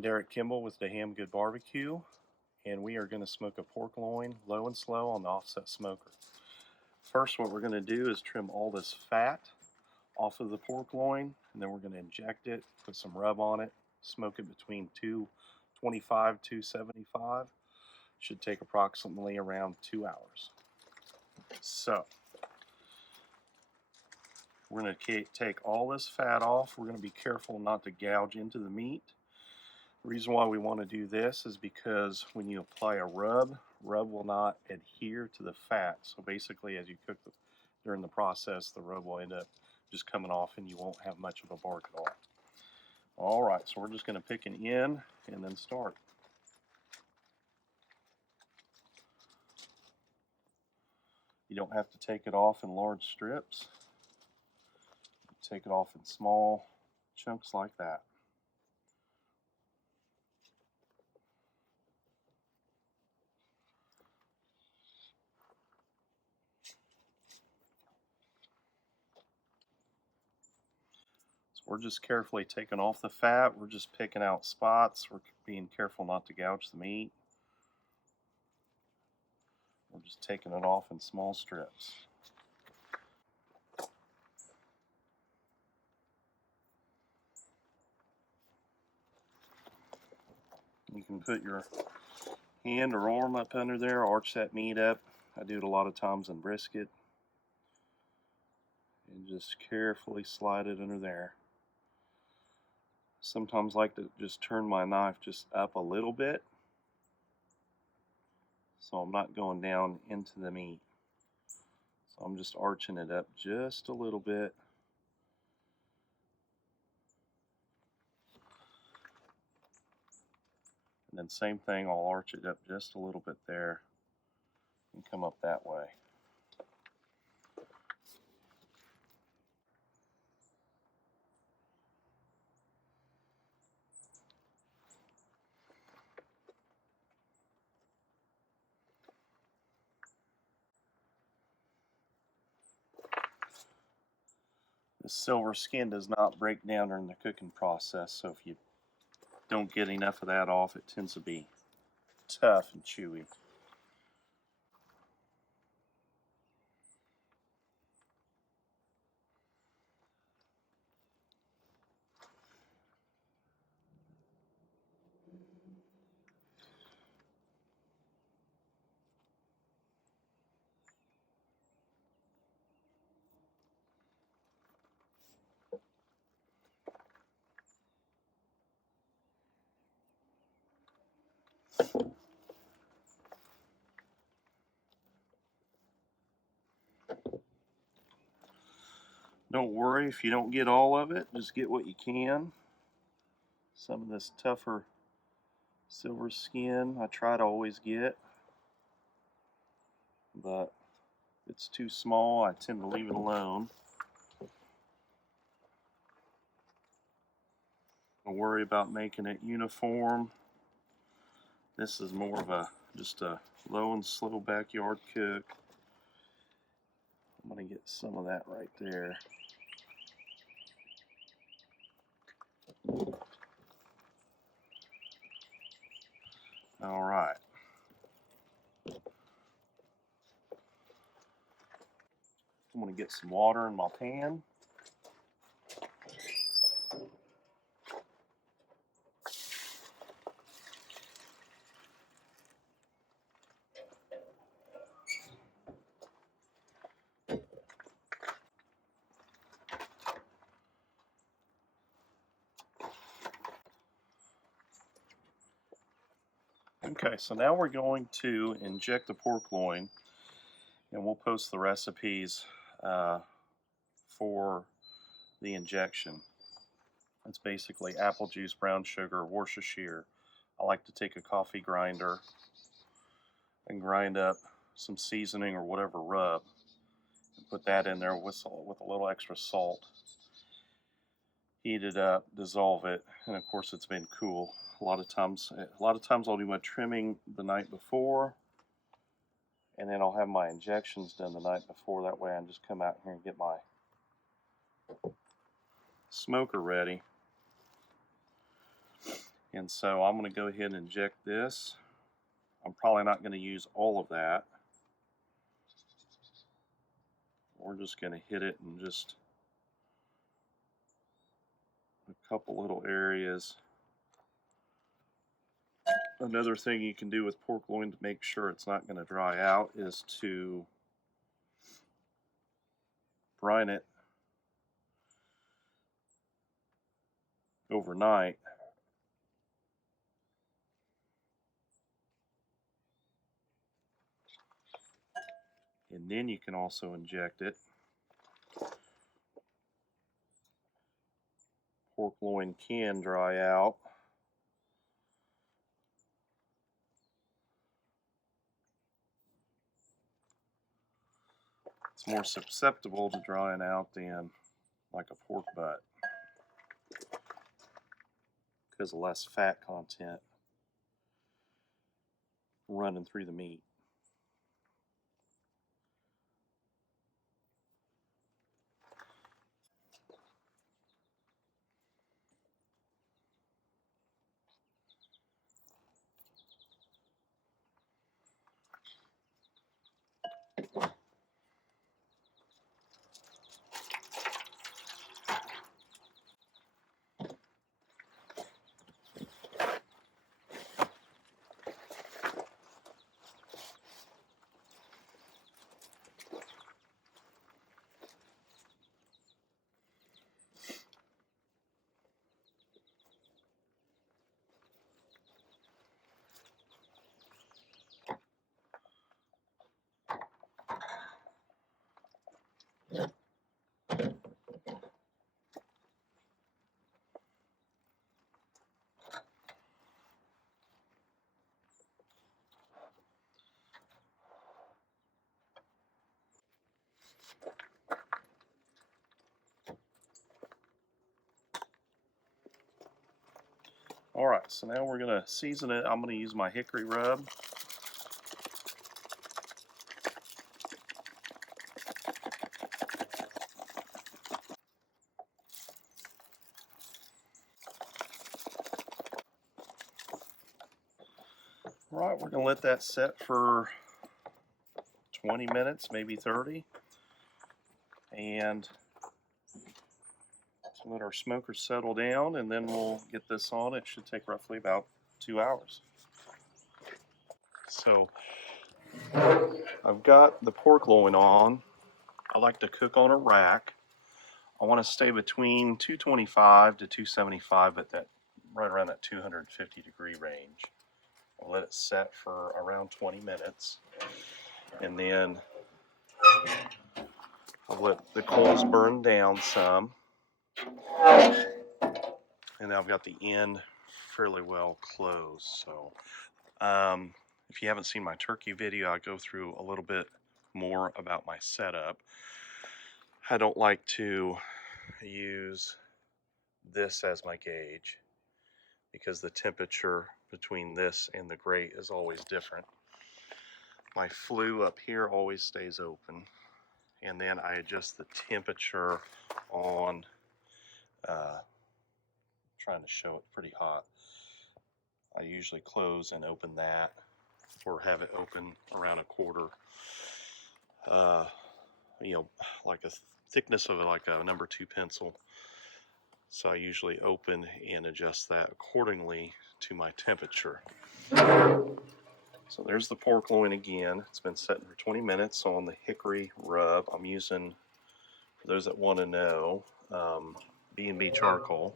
I'm Derek Kimball with the Ham Good Barbecue, and we are going to smoke a pork loin low and slow on the offset smoker. First, what we're going to do is trim all this fat off of the pork loin, and then we're going to inject it, put some rub on it, smoke it between 225 275. Should take approximately around 2 hours. So we're going to take all this fat off. We're going to be careful not to gouge into the meat. The reason why we want to do this is because when you apply a rub will not adhere to the fat. So basically, as you cook during the process, the rub will end up just coming off and you won't have much of a bark at all. Alright, so we're just going to pick an end and then start. You don't have to take it off in large strips. Take it off in small chunks like that. So we're just carefully taking off the fat. We're just picking out spots. We're being careful not to gouge the meat. We're just taking it off in small strips. You can put your hand or arm up under there, arch that meat up. I do it a lot of times in brisket. And just carefully slide it under there. Sometimes I like to just turn my knife just up a little bit, so I'm not going down into the meat. So I'm just arching it up just a little bit. And then same thing, I'll arch it up just a little bit there and come up that way. The silver skin does not break down during the cooking process, so if you don't get enough of that off, it tends to be tough and chewy. Don't worry if you don't get all of it, just get what you can. Some of this tougher silver skin I try to always get, but if it's too small, I tend to leave it alone. Don't worry about making it uniform. This is more of just a low and slow backyard cook. I'm going to get some of that right there. All right. I'm going to get some water in my pan. Okay, so now we're going to inject the pork loin, and we'll post the recipes for the injection. It's basically apple juice, brown sugar, Worcestershire. I like to take a coffee grinder and grind up some seasoning or whatever rub and put that in there with a little extra salt. Heat it up, dissolve it, and of course it's been cool. A lot of times I'll do my trimming the night before, and then I'll have my injections done the night before. That way I can just come out here and get my smoker ready. And so I'm going to go ahead and inject this. I'm probably not going to use all of that. We're just going to hit it in just a couple little areas. Another thing you can do with pork loin to make sure it's not going to dry out is to brine it overnight. And then you can also inject it. Pork loin can dry out. It's more susceptible to drying out than like a pork butt because of less fat content running through the meat. Alright, so now we're going to season it. I'm going to use my hickory rub. Alright, we're going to let that set for 20 minutes, maybe 30. And let our smoker settle down, and then we'll get this on. It should take roughly about 2 hours. So I've got the pork loin on. I like to cook on a rack. I want to stay between 225 to 275, but that right around that 250 degree range. I'll let it set for around 20 minutes, and then I'll let the coals burn down some, and I've got the end fairly well closed. So if you haven't seen my turkey video, I go through a little bit more about my setup. I don't like to use this as my gauge because the temperature between this and the grate is always different. My flue up here always stays open, and then I adjust the temperature on, trying to show it pretty hot. I usually close and open that, or have it open around a quarter, you know, like a thickness of like a number 2 pencil. So I usually open and adjust that accordingly to my temperature. So there's the pork loin again. It's been setting for 20 minutes on the hickory rub. I'm using, for those that want to know, B&B charcoal.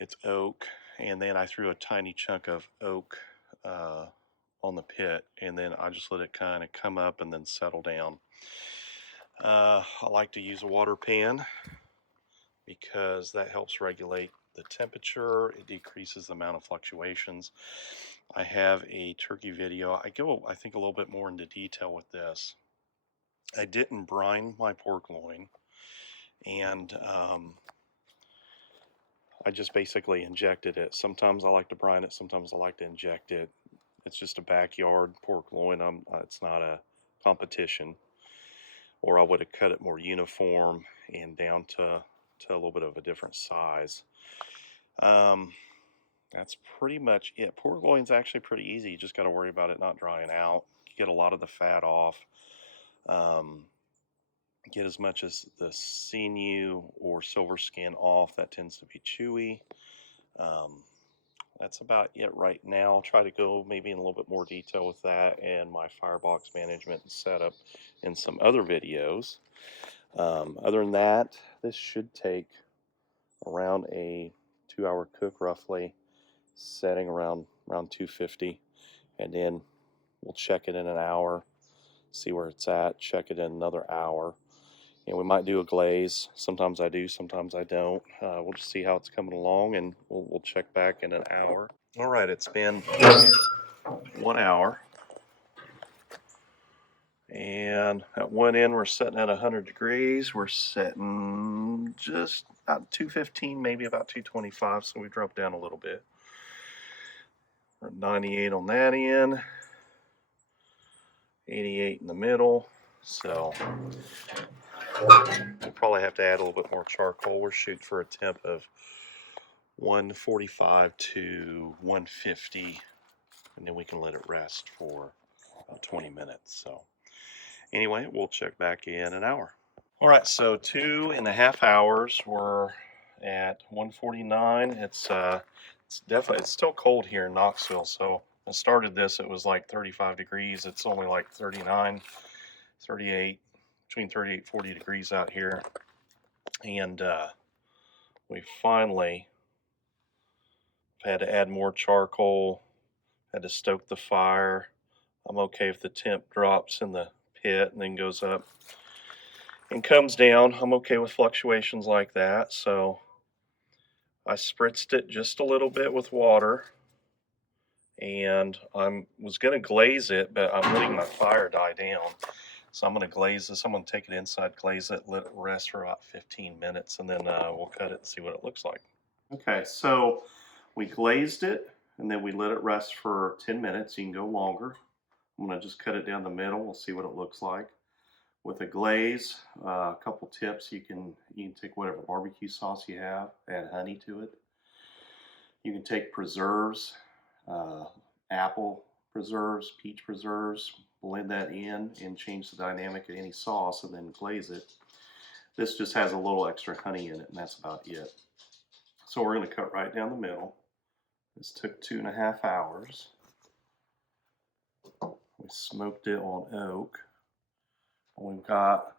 It's oak, and then I threw a tiny chunk of oak on the pit, and then I just let it kind of come up and then settle down. I like to use a water pan because that helps regulate the temperature. It decreases the amount of fluctuations. I have a turkey video. I go, I think, a little bit more into detail with this. I didn't brine my pork loin, and I just basically injected it. Sometimes I like to brine it, sometimes I like to inject it. It's just a backyard pork loin. It's not a competition, or I would have cut it more uniform and down to a little bit of a different size. that's pretty much it. Pork loin's actually pretty easy. You just got to worry about it not drying out. Get a lot of the fat off. Get as much as the sinew or silver skin off. That tends to be chewy. That's about it right now. I'll try to go maybe in a little bit more detail with that and my firebox management and setup in some other videos. Other than that, this should take around a 2-hour cook roughly, setting around 250, and then we'll check it in an hour, see where it's at, check it in another hour. And we might do a glaze. Sometimes I do, sometimes I don't. We'll just see how it's coming along, and we'll check back in an hour. All right, it's been 1 hour. And at one end, we're setting at 100 degrees. We're setting just about 215, maybe about 225, so we dropped down a little bit. We're 98 on that end, 88 in the middle. So we'll probably have to add a little bit more charcoal. We're shooting for a temp of 145 to 150, and then we can let it rest for about 20 minutes. So anyway, we'll check back in an hour. All right, so 2.5 hours. We're at 149. It's definitely, it's still cold here in Knoxville. So I started this, it was like 35 degrees. It's only like 39, 38, between 38 and 40 degrees out here. And we finally had to add more charcoal, had to stoke the fire. I'm okay if the temp drops in the pit and then goes up and comes down. I'm okay with fluctuations like that. So I spritzed it just a little bit with water, and I was going to glaze it, but I'm letting my fire die down. So I'm going to glaze this. I'm going to take it inside, glaze it, let it rest for about 15 minutes, and then we'll cut it and see what it looks like. Okay, so we glazed it, and then we let it rest for 10 minutes. You can go longer. I'm going to just cut it down the middle. We'll see what it looks like. With a glaze, a couple tips: you can take whatever barbecue sauce you have, add honey to it. You can take preserves, apple preserves, peach preserves, blend that in and change the dynamic of any sauce, and then glaze it. This just has a little extra honey in it, and that's about it. So we're going to cut right down the middle. This took 2.5 hours. We smoked it on oak. We've got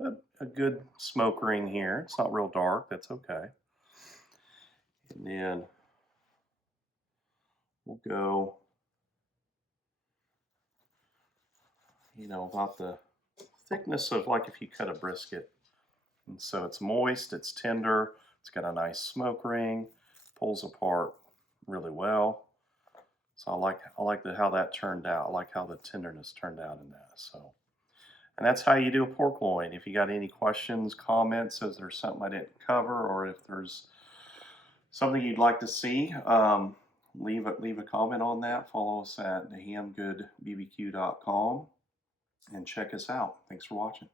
a good smoke ring here. It's not real dark, that's okay. And then we'll go, about the thickness of like if you cut a brisket. And so it's moist, it's tender, it's got a nice smoke ring, pulls apart really well. So I like how that turned out. I like how the tenderness turned out in that. So. And that's how you do a pork loin. If you got any questions, comments, if there's something I didn't cover, or if there's something you'd like to see, leave a comment on that. Follow us at thehamgoodbbq.com and check us out. Thanks for watching.